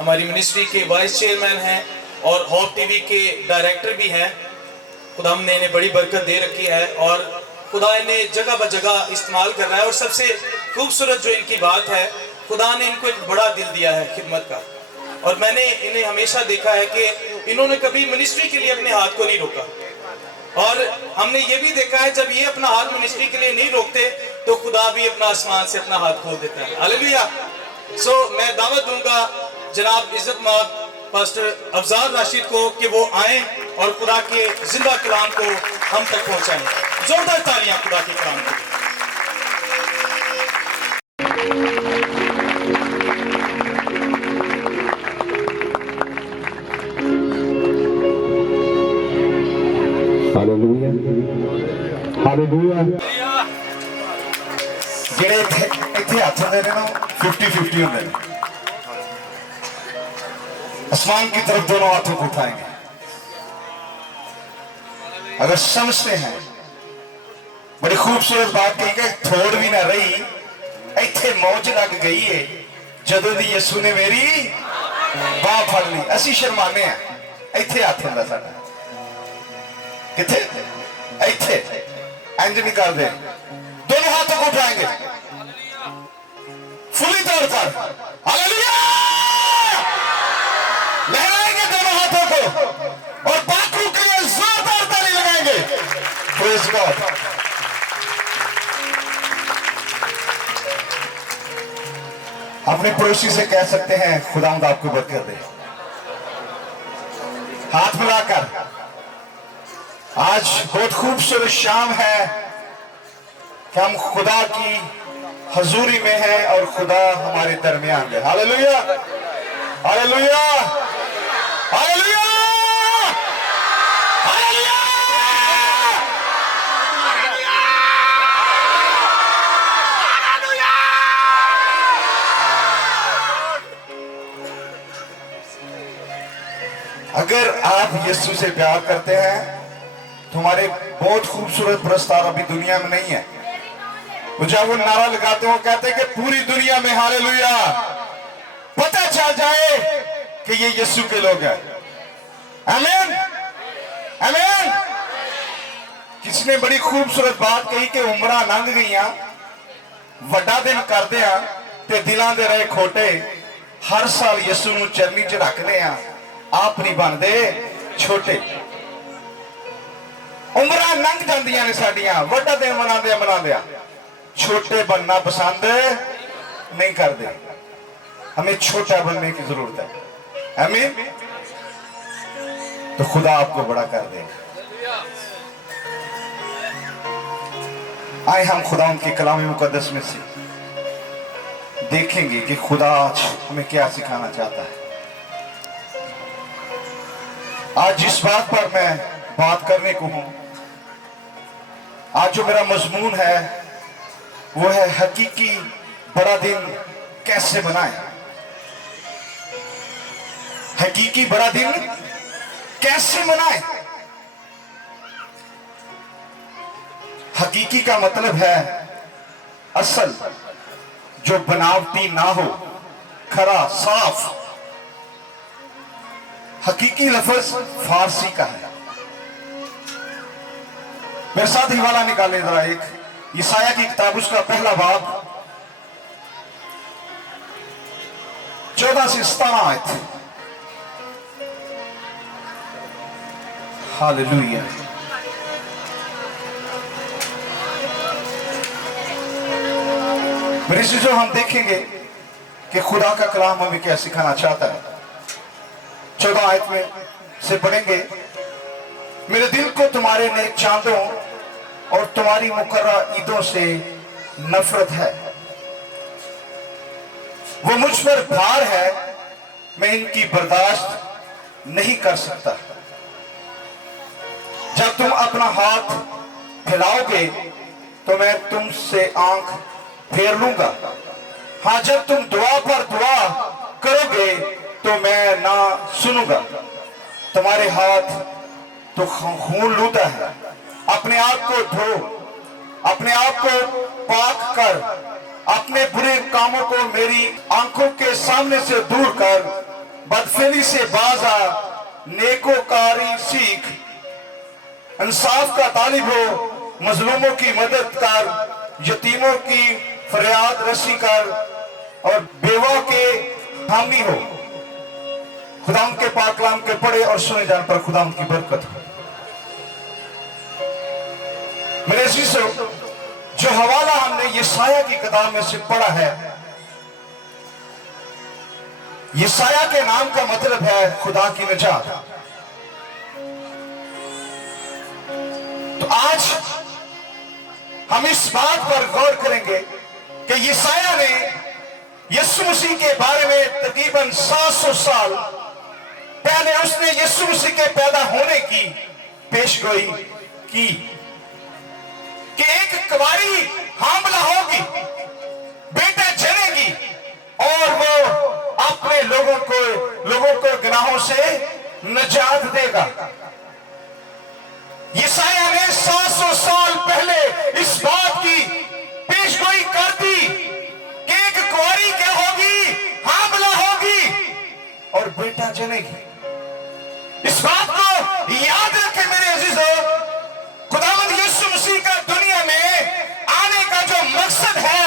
हमारी मिनिस्ट्री के vice chairman हैं और होप टीवी के डायरेक्टर भी हैं। खुदा ने इन्हें बड़ी बरकत दे रखी है और खुदा इन्हें जगह ब जगह इस्तेमाल कर रहा है। और सबसे खूबसूरत जो इनकी बात है, खुदा ने इनको एक बड़ा दिल दिया है खिदमत का। और मैंने इन्हें हमेशा देखा है कि इन्होंने कभी मिनिस्ट्री के लिए अपने हाथ को नहीं रोका। और हमने ये भी देखा है जब ये अपना हाथ मिनिस्ट्री के लिए नहीं रोकते तो खुदा भी अपना आसमान से अपना हाथ खोल देता है। हालेलुया। सो मैं दावत दूंगा जनाब इज्जतमाब पास्टर अफजाल राशिद को कि वो आए और खुदा के जिंदा कलाम को हम तक पहुंचाएं। जोरदार तालियां खुदा के कलाम के लिए। Hallelujah hallelujah. ਜਿਹੜੇ ਇੱਥੇ ਹੱਥ ਹੁੰਦੇ ਨੇ ਨਾ 50-50 ਹੁੰਦੇ ਨੇ। आसमान की तरफ दोनों हाथों को उठाएंगे। अगर समझते हैं बड़ी खूबसूरत बात कही कि थोड़ भी ना रही, इत्थे मौज लग गई है जदों दी यसू ने मेरी बाह फड़ ली। असी शर्माने हैं, इत्थे हाथ हुंदा साडा, किथे इत्थे इंज नहीं करदे। दोनों हाथों को उठाएंगे फुली तौर पर। हालेलुया। लहराएंगे दोनों हाथों को और बाकू के लिए जोरदार ताली लगाएंगे। Praise God. अपने पड़ोसी से कह सकते हैं खुदावंद आपको बरकत दे। हाथ मिलाकर। आज बहुत खूबसूरत शाम है कि हम खुदा की हजूरी में है और खुदा हमारे दरमियान है। Hallelujah hallelujah hallelujah hallelujah. अगर आप यीशु से प्यार करते हैं तो हमारे बहुत खूबसूरत पुरस्कार अभी दुनिया में नहीं है। वो जब वो नारा लगाते हो कहते हैं कि पूरी दुनिया में हालेलुया पता चल जाए कि ये यीशु के लोग हैं। आमीन आमीन। किसने बड़ी खूबसूरत बात कही कि उम्र लंघ गई, वड्डा दिन करते हैं ते दिलों दे रहे खोटे। हर साल यीशु नूं चरनी च रखते हैं, आप नहीं बनते छोटे। उम्र लंघ जांदियां ने साडियां, वड्डा दिन मनांदे छोटे बनना पसंद नहीं करते। हमें छोटा बनने की जरूरत है। आमीन। तो खुदा आपको बड़ा कर दे। आए हम खुदा उनके कलाम मुकद्दस में से देखेंगे कि खुदा आज हमें क्या सिखाना चाहता है। आज जिस बात पर मैं बात करने को हूं, आज जो मेरा मजमून है वो है हकीकी बड़ा दिन कैसे मनाएं। हकीकी बड़ा दिन कैसे मनाएं। हकीकी का मतलब है असल, जो बनावटी ना हो, खरा साफ। हकीकी लफ्ज फारसी का है। मेरे साथ ही वाला निकाले जरा एक यशायाह की किताब, उसका पहला बाब 14 से 17 आयत। हालेलुया। मेरे से जो हम देखेंगे कि खुदा का कलाम हमें क्या सिखाना चाहता है। 14 आयत में से पढ़ेंगे, मेरे दिल को तुम्हारे नेक चांदों और तुम्हारी मुकर्रा ईदों से नफरत है। वो मुझ पर भार है, मैं इनकी बर्दाश्त नहीं कर सकता। जब तुम अपना हाथ फैलाओगे तो मैं तुमसे आंख फेर लूंगा। हाँ, जब तुम दुआ पर दुआ करोगे तो मैं ना सुनूंगा। तुम्हारे हाथ तो खून लूटा है। अपने आप को धो, अपने आप को पाक कर, अपने बुरे कामों को मेरी आंखों के सामने से दूर कर। बदफेली से बाज आ, नेकोकारी सीख, इंसाफ का तालिब हो, मजलूमों की मदद कर, यतीमों की फरियाद रसी कर और बेवा के हामी हो। खुदाम के पाक कलाम के पढ़े और सुने जाने पर खुदाम की बरकत हो। मेरे अजीजों, जो हवाला हमने यशाया की किताब में से पढ़ा है, यशाया के नाम का मतलब है खुदा की निजात। तो आज हम इस बात पर गौर करेंगे कि यशाया ने यीशु मसीह के बारे में तकरीबन 700 साल पहले उसने यीशु मसीह के पैदा होने की पेशगोई की कि एक कुंवारी हामला होगी, बेटा जनेगी और वो अपने लोगों को गुनाहों से निजात देगा। यशाया ने 700 साल पहले इस बात की पेशगोई कर दी कि एक कुंवारी क्या होगी, हामला होगी और बेटा जनेगी। इस बात को याद रखें मेरे अजीजों, खुदावंद यीशु मसीह का दुनिया में आने का जो मकसद है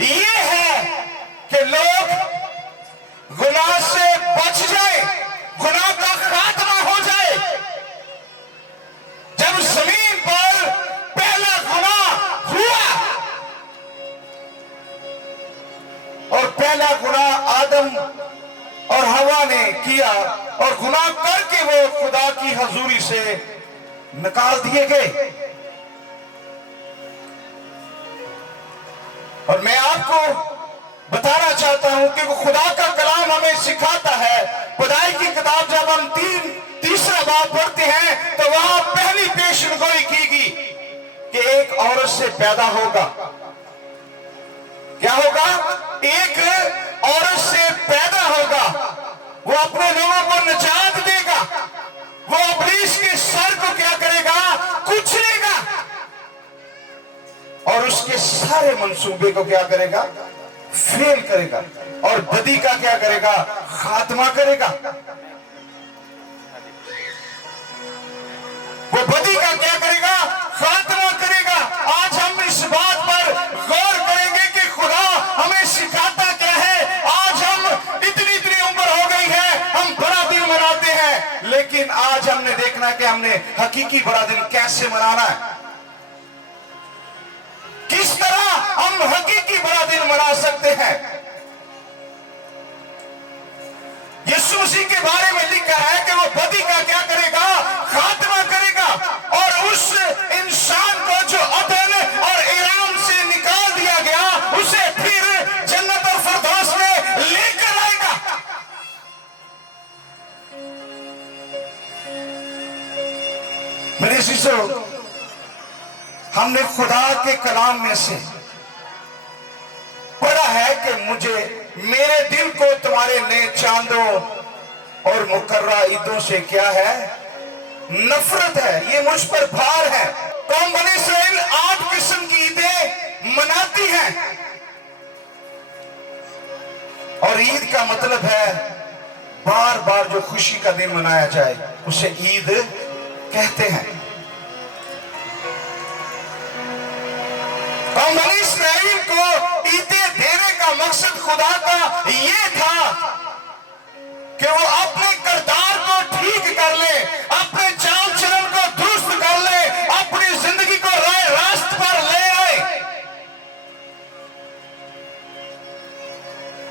ये है कि लोग गुनाह से बच जाए, गुनाह का खात्मा हो जाए। जब जमीन पर पहला गुनाह हुआ और पहला गुनाह आदम और हवा ने किया और गुनाह करके वो खुदा की हजूरी से निकाल दिए गए। और मैं आपको बताना चाहता हूं कि वो खुदा का कलाम हमें सिखाता है। खुदाई की किताब जब हम तीसरा बाब पढ़ते हैं तो वहां पहली पेशगोई की कि एक औरत से पैदा होगा। क्या होगा? एक औरत से पैदा होगा, वो अपने लोगों को निजात देगा, वो इब्लीस के सर को क्या करेगा? कुचलेगा और उसके सारे मंसूबे को क्या करेगा? फेल करेगा और बदी का क्या करेगा? खात्मा करेगा। वो बदी का क्या करेगा? खात्मा करेगा। आज हम इस बात पर गौर करेंगे कि खुदा हमें सिखाता क्या है। आज हम इतनी उम्र हो गई है, हम बड़ा दिन मनाते हैं, लेकिन आज हमने देखना कि हमने हकीकी बड़ा दिन कैसे मनाना है, किस तरह हम हकीकी बड़ा दिन मना सकते हैं। यीशु मसीह के बारे में लिखा है कि वो बदी का क्या करेगा? खात्मा करेगा और उस इंसान को जो अदन और ईरान से निकाल दिया गया उसे फिर जन्नत और फिरदौस में लेकर आएगा। मेरे शिष्यों, हमने खुदा के कलाम में से पढ़ा है कि मेरे दिल को तुम्हारे नए चांदों और मुकर्रा ईदों से क्या है? नफरत है, ये मुझ पर भार है। कौम बनी इस्राएल 8 किस्म की ईदें मनाती हैं और ईद का मतलब है बार बार जो खुशी का दिन मनाया जाए उसे ईद कहते हैं। बनी इस्राएल को ईदें देने का मकसद खुदा का ये था कि वो अपने किरदार को ठीक कर ले, अपने चाल चलन को दुरुस्त कर ले, अपनी जिंदगी को राह रास्त पर ले आए।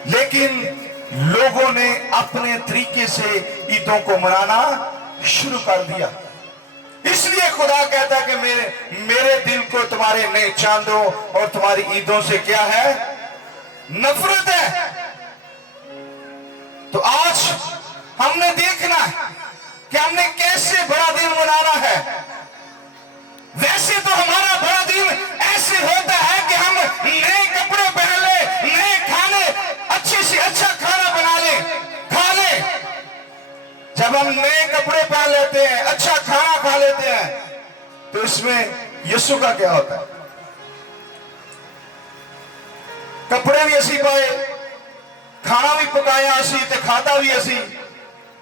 लेकिन लोगों ने अपने तरीके से ईदों को मनाना शुरू कर दिया। इसलिए खुदा कहता है कि मेरे दिल को तुम्हारे नए चांदों और तुम्हारी ईदों से क्या है? नफरत है। तो आज हमने देखना है कि हमने कैसे बड़ा दिन मनाना है। वैसे तो हमारा बड़ा दिन ऐसे होता है कि हम नए कपड़े पहन ले, नए खाने, अच्छे से अच्छा खाना बना ले, खा ले। जब हम नए कपड़े पहन लेते हैं, अच्छा खाना खा लेते हैं, तो इसमें यीशु का क्या होता है? कपड़े भी ऐसी पाए, खाना भी पकाया असी ते खाता भी असी,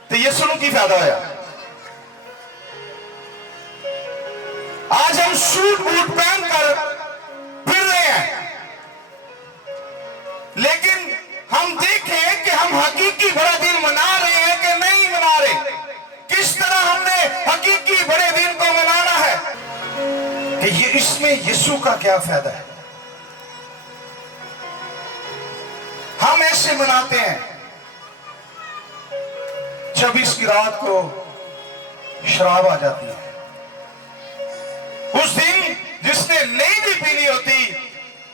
ते यीशु नूं की फायदा होया? आज हम सूट बूट पहनकर फिर रहे हैं, लेकिन हम देखें कि हम हकीकी बड़ा दिन मना रहे हैं कि नहीं मना रहे। किस तरह हमने हकीकी बड़े दिन को मनाना है कि ये इसमें यीशु का क्या फायदा है? हम ऐसे मनाते हैं 26 की रात को शराब आ जाती है, उस दिन जिसने नहीं भी पीनी होती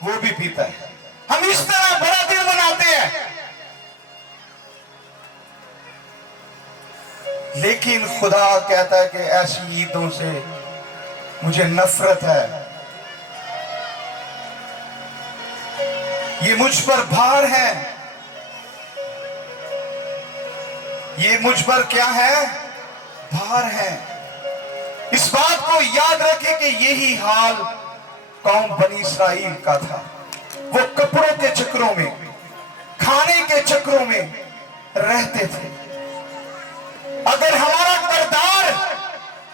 वो भी पीता है। हम इस तरह बड़ा दिन मनाते हैं, लेकिन खुदा कहता है कि ऐसी ईदों से मुझे नफरत है, ये मुझ पर भार है, ये मुझ पर क्या है? भार है। इस बात को याद रखें कि यही हाल कौम बनी इस्राइल का था। वो कपड़ों के चक्रों में, खाने के चक्रों में रहते थे। अगर हमारा किरदार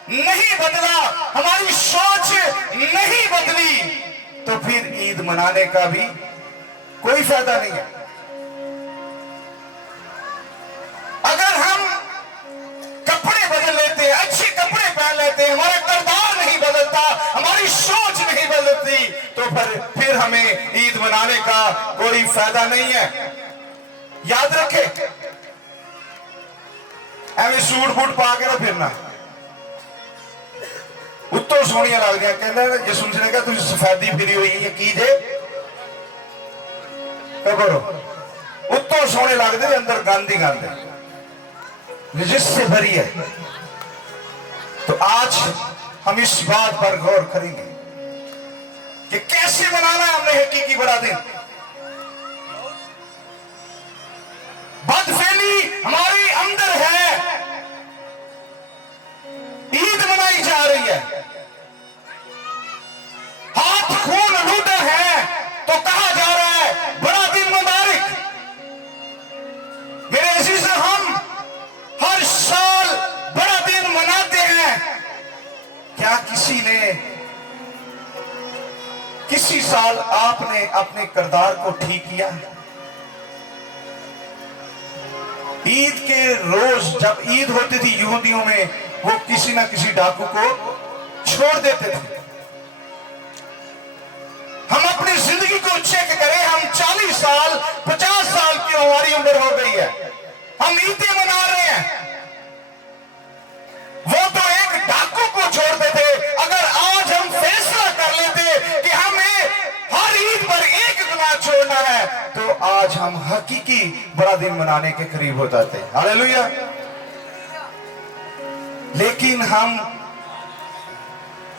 नहीं बदला, हमारी सोच नहीं बदली, तो फिर ईद मनाने का भी कोई फायदा नहीं है। अगर हम कपड़े बदल लेते हैं, अच्छे कपड़े पहन लेते हैं, हमारा किरदार नहीं बदलता, हमारी सोच नहीं बदलती, तो फिर हमें ईद मनाने का कोई फायदा नहीं है। याद रखे, एवं सूट बूट पा के ना फिरना, उत्तों सोहनियां लगदियां। कहंदे यीशु ने कहा तुसीं सफेदी फिरी हुई है की जे करो, उत्तों सोहने लगदे अंदर गंद ही गंद है, जिससे भरी है। तो आज हम इस बात पर गौर करेंगे कि कैसे मनाना है हमने हकीकी बड़ा दिन। बदफहमी हमारे अंदर है, ईद मनाई जा रही है, हाथ खून लूटा है, तो कहा जा रहा है बड़ा दिन मुबारक। मेरे अजीज, हम हर साल बड़ा दिन मनाते हैं। क्या किसी साल आपने अपने किरदार को ठीक किया? ईद के रोज जब ईद होती थी यहूदियों में, वो किसी ना किसी डाकू को छोड़ देते थे। हम अपनी जिंदगी को चेक करें, हम 40 साल 50 साल की हमारी उम्र हो गई है, हम ईदें मना रहे हैं। वो तो एक डाकू को छोड़ते थे। अगर आज हम फैसला कर लेते कि हमें हर ईद पर एक गुनाह छोड़ना है, तो आज हम हकीकी बड़ा दिन मनाने के करीब हो जाते हैं। हालेलुया। लेकिन हम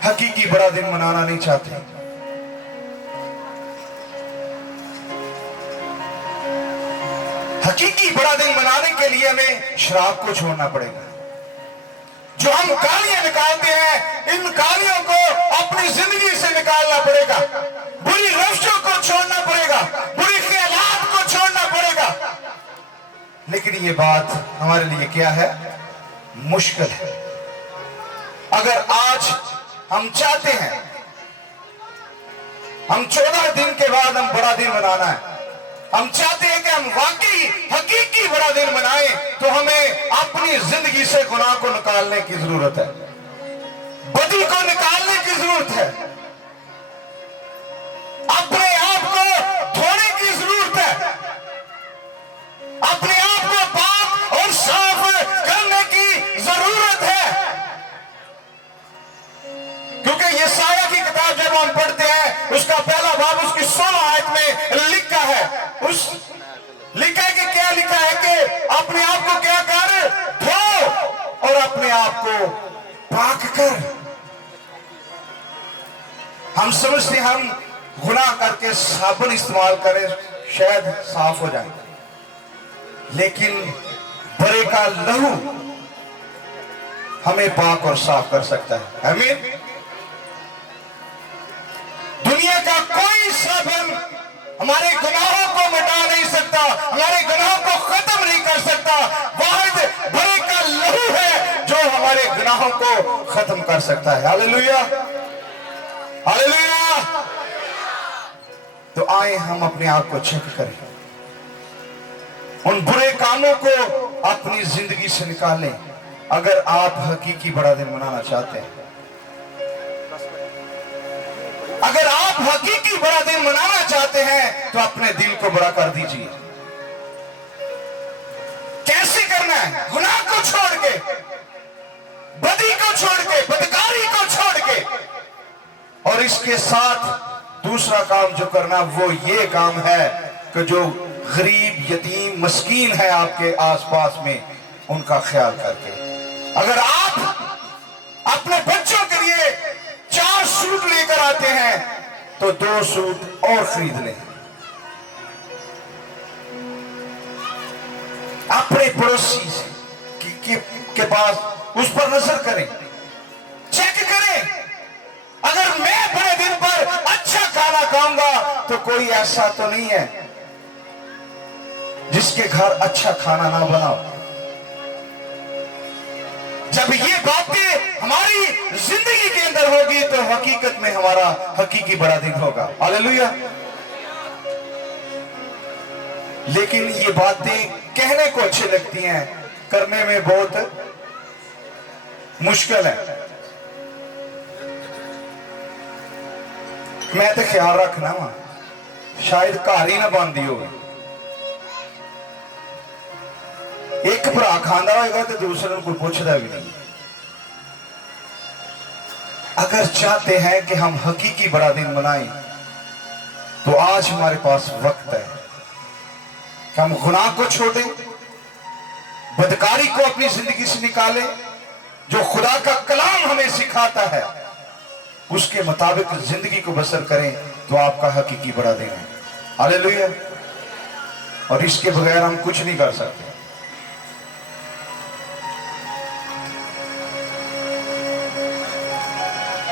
हकीकी बड़ा दिन मनाना नहीं चाहते। हकीकी बड़ा दिन मनाने के लिए हमें शराब को छोड़ना पड़ेगा। जो हम गालियां निकालते हैं, इन गालियों को अपनी जिंदगी से निकालना पड़ेगा, बुरी रविशों को छोड़ना पड़ेगा, बुरी ख्यालात को छोड़ना पड़ेगा। लेकिन ये बात हमारे लिए क्या है? मुश्किल है। अगर आज हम चाहते हैं हम 14 दिन के बाद हम बड़ा दिन मनाना है, हम चाहते हैं कि हम वाकई हकीकी बड़ा दिन मनाएं, तो हमें अपनी जिंदगी से गुनाह को निकालने की जरूरत है, बदी को निकालने की जरूरत है, अपने आप को धोने की जरूरत है, अपने आप को पाक और साफ करने की जरूरत है। क्योंकि यशायाह की किताब जब हम पढ़ते हैं, उसका पहला बाब उसकी 16 आयत में लिखा है, लिखा है कि क्या लिखा है कि अपने आप को क्या कर, धो और अपने आप को पाक कर। हम समझते हम गुनाह करके साबुन इस्तेमाल करें शायद साफ हो जाए, लेकिन बरे का लहू हमें पाक और साफ कर सकता है। आमीन। दुनिया का कोई साबुन हमारे गुनाहों को मिटा नहीं सकता, हमारे गुनाहों को खत्म नहीं कर सकता। वाहिद बड़े का लहू है जो हमारे गुनाहों को खत्म कर सकता है। Hallelujah, hallelujah. तो आए हम अपने आप को चेक करें, उन बुरे कामों को अपनी जिंदगी से निकालें। अगर आप हकीकी बड़ा दिन मनाना चाहते हैं, अगर आप हकीकी बड़ा दिन मनाना चाहते हैं तो अपने दिल को बड़ा कर दीजिए। कैसे करना है? गुनाह को छोड़ के, बदी को छोड़ के, बदकारी को छोड़ के, और इसके साथ दूसरा काम जो करना वो ये काम है कि जो गरीब, यतीम, मस्कीन है आपके आसपास में, उनका ख्याल करके। अगर आप अपने बच्चों के लिए 4 सूट लेकर आते हैं तो 2 सूट और खरीद लें। अपने पड़ोसी के पास उस पर नजर करें, चेक करें। अगर मैं बड़े दिन पर अच्छा खाना खाऊंगा तो कोई ऐसा तो नहीं है जिसके घर अच्छा खाना ना बनाओ। जब ये बातें हमारी जिंदगी के अंदर होगी तो हकीकत में हमारा हकीकी बड़ा दिन होगा। हालेलुया। लेकिन ये बातें कहने को अच्छी लगती हैं, करने में बहुत मुश्किल है। मैं तो ख्याल रखना वा शायद घर ही ना बनती हो। एक भरा खांदा होगा तो दूसरे को पूछता भी नहीं। अगर चाहते हैं कि हम हकीकी बड़ा दिन मनाएं तो आज हमारे पास वक्त है कि हम गुनाह को छोड़ें, बदकारी को अपनी जिंदगी से निकालें। जो खुदा का कलाम हमें सिखाता है उसके मुताबिक जिंदगी को बसर करें तो आपका हकीकी बड़ा दिन है। हालेलुया। और इसके बगैर हम कुछ नहीं कर सकते।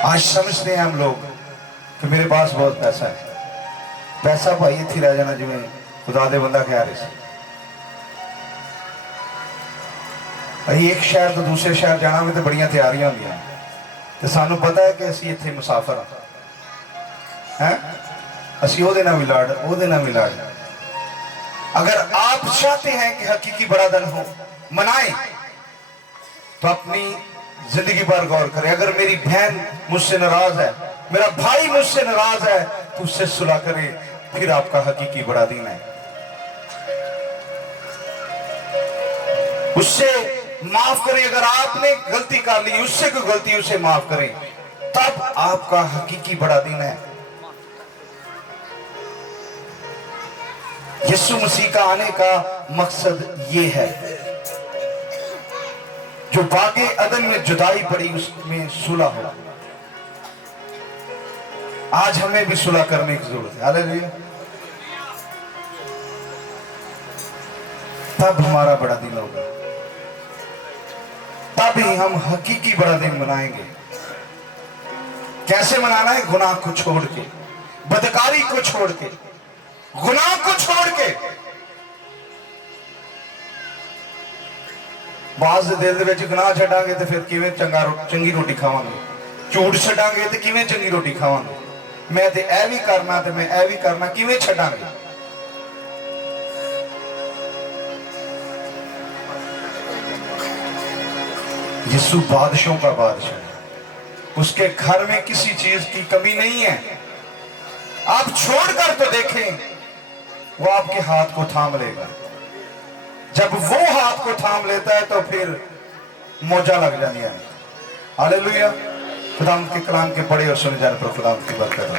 आज समझते हैं हम लोग कि मेरे पास बहुत पैसा है, पैसा भाई इत्थे रह जाना जिवें खुदा दे बंदा कह रहे थे। भाई एक शहर तो दूसरे शहर जाना में तो बड़ियां तैयारियां होंदियां, तो सानू पता है कि असीं इत्थे मुसाफर हैं, असीं ओहदे नाल भी लड़, ओहदे नाल भी लड़। अगर आप चाहते हैं कि हकीकी बड़ा दिन हो, मनाएं, तो अपनी जिंदगी पर गौर करें। अगर मेरी बहन मुझसे नाराज है, मेरा भाई मुझसे नाराज है, तो उससे सुलह करें, फिर आपका हकीकी बड़ा दिन है। उससे माफ करें। अगर आपने गलती कर ली, उससे कोई गलती, उसे माफ करें, तब आपका हकीकी बड़ा दिन है। यीशु मसीह का आने का मकसद ये है, जो बागे अदन में जुदाई पड़ी उसमें सुलह हो। आज हमें भी सुलह करने की जरूरत है। हालेलुया। तब हमारा बड़ा दिन होगा, तब ही हम हकीकी बड़ा दिन मनाएंगे। कैसे मनाना है? गुनाह को छोड़ के, बदकारी को छोड़ के, गुनाह को छोड़ के। बाज दिल दे गुनाह छड्डांगे तो फिर किवें चंगी रोटी खावांगे, झूठ छड्डांगे तो किवें चंगी रोटी खावांगे। मैं ते ऐ भी करना ते मैं ऐ भी करना, किवें छड्डांगे? यीशु बादशाहों का बादशाह है, उसके घर में किसी चीज की कमी नहीं है। आप छोड़कर तो देखें, वो आपके हाथ को थाम लेगा। जब वो हाथ को थाम लेता है तो फिर मौजा लग जानी है। हालेलुया। खुदा के कलाम के पढ़े और सुने जाने पर खुदा की बरकत हो।